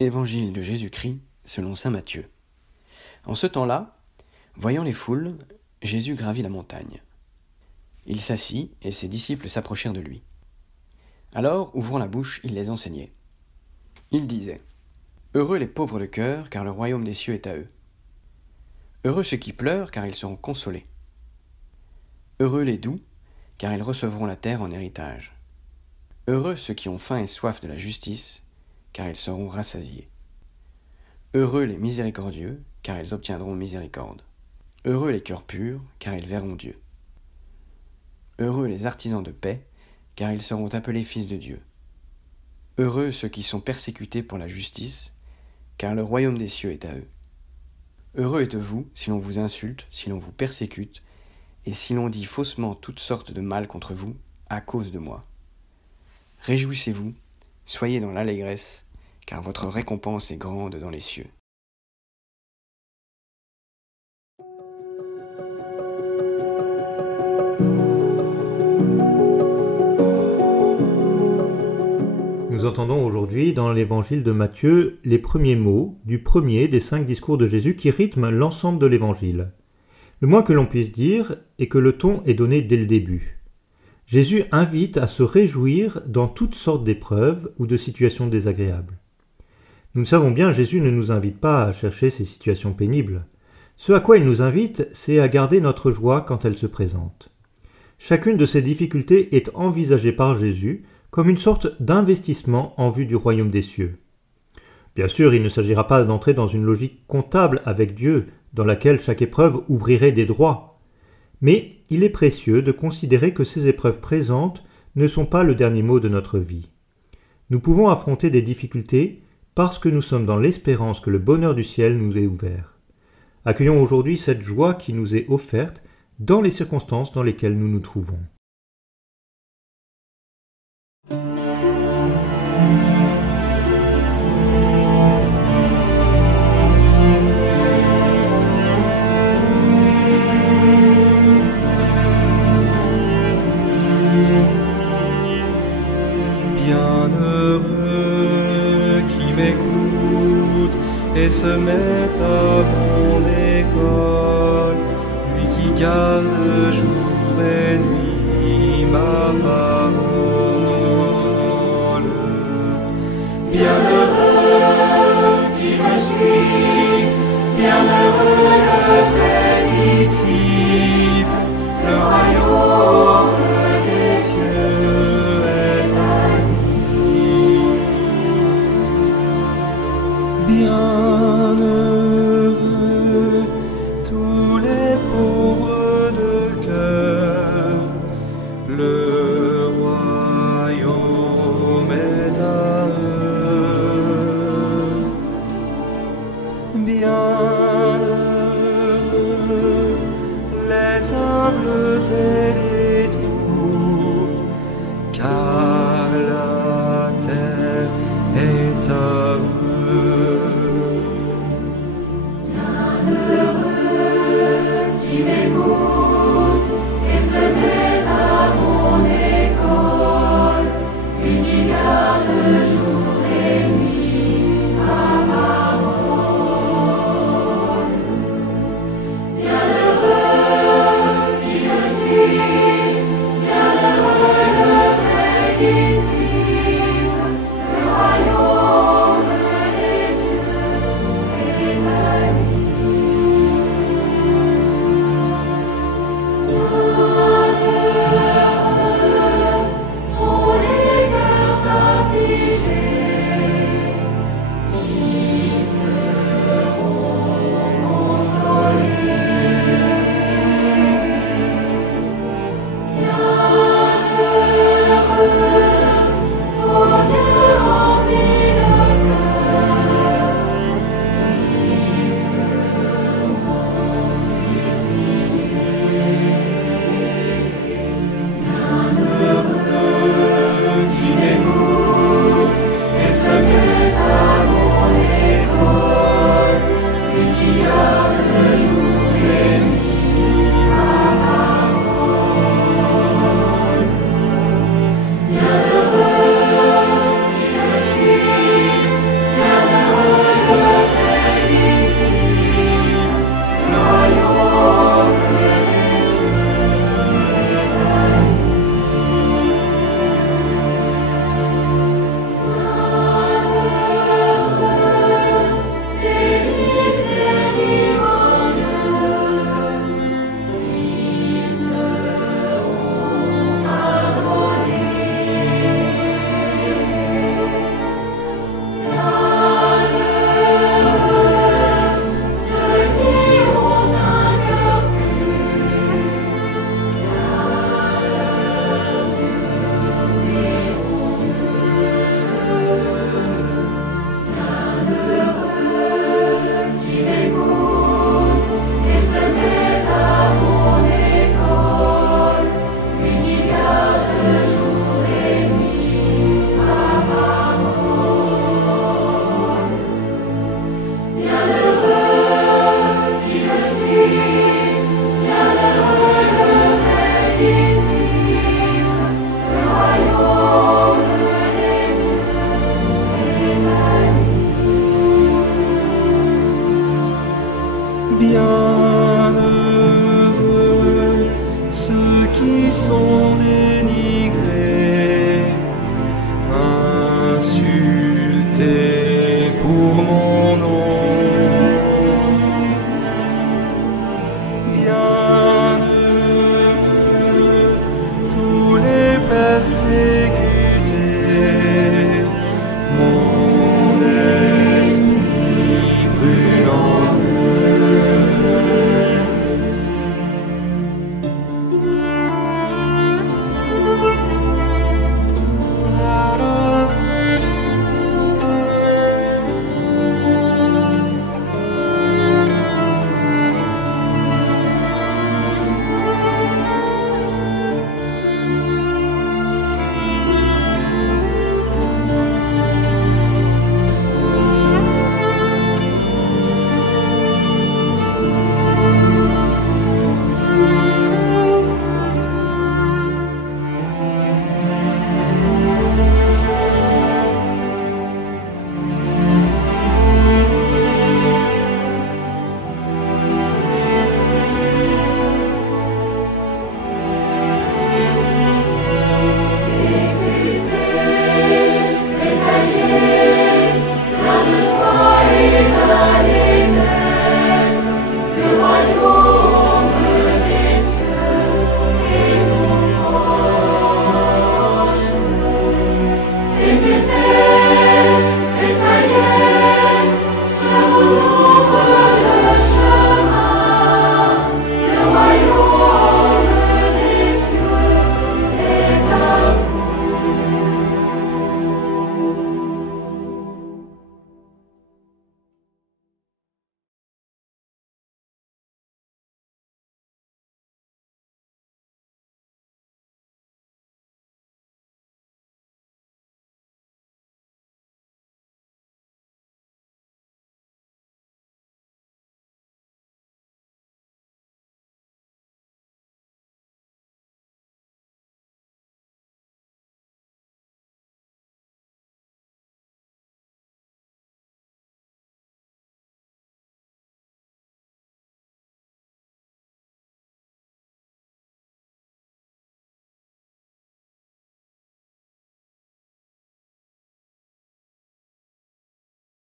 Évangile de Jésus-Christ selon saint Matthieu. En ce temps-là, voyant les foules, Jésus gravit la montagne. Il s'assit et ses disciples s'approchèrent de lui. Alors, ouvrant la bouche, il les enseignait. Il disait : Heureux les pauvres de cœur, car le royaume des cieux est à eux. Heureux ceux qui pleurent, car ils seront consolés. Heureux les doux, car ils recevront la terre en héritage. Heureux ceux qui ont faim et soif de la justice, car ils seront rassasiés. Heureux les miséricordieux, car ils obtiendront miséricorde. Heureux les cœurs purs, car ils verront Dieu. Heureux les artisans de paix, car ils seront appelés fils de Dieu. Heureux ceux qui sont persécutés pour la justice, car le royaume des cieux est à eux. Heureux êtes-vous si l'on vous insulte, si l'on vous persécute, et si l'on dit faussement toutes sortes de mal contre vous, à cause de moi. Réjouissez-vous, soyez dans l'allégresse, car votre récompense est grande dans les cieux. Nous entendons aujourd'hui dans l'évangile de Matthieu les premiers mots du premier des 5 discours de Jésus qui rythment l'ensemble de l'évangile. Le moins que l'on puisse dire est que le ton est donné dès le début. Jésus invite à se réjouir dans toutes sortes d'épreuves ou de situations désagréables. Nous le savons bien, Jésus ne nous invite pas à chercher ces situations pénibles. Ce à quoi il nous invite, c'est à garder notre joie quand elle se présente. Chacune de ces difficultés est envisagée par Jésus comme une sorte d'investissement en vue du royaume des cieux. Bien sûr, il ne s'agira pas d'entrer dans une logique comptable avec Dieu, dans laquelle chaque épreuve ouvrirait des droits. Mais il est précieux de considérer que ces épreuves présentes ne sont pas le dernier mot de notre vie. Nous pouvons affronter des difficultés parce que nous sommes dans l'espérance que le bonheur du ciel nous est ouvert. Accueillons aujourd'hui cette joie qui nous est offerte dans les circonstances dans lesquelles nous nous trouvons. Bienheureux qui m'écoute et se met à mon école, lui qui garde jour et nuit ma parole. Bienheureux qui me suit, bienheureux le paisible, le royaume des cieux est à lui. Bienheureux tous les pauvres de cœur, le royaume est à eux. Bienheureux les humbles et les doux, car la terre est à eux. Bienheureux qui m'écoute et se met à mon école, lui qui garde jour et nuit ma parole. Bienheureux qui me suit, Bienheureux ceux qui sont dénigrés, insultés pour mon nom. Bienheureux tous les persécutés, mon esprit brûle en eux.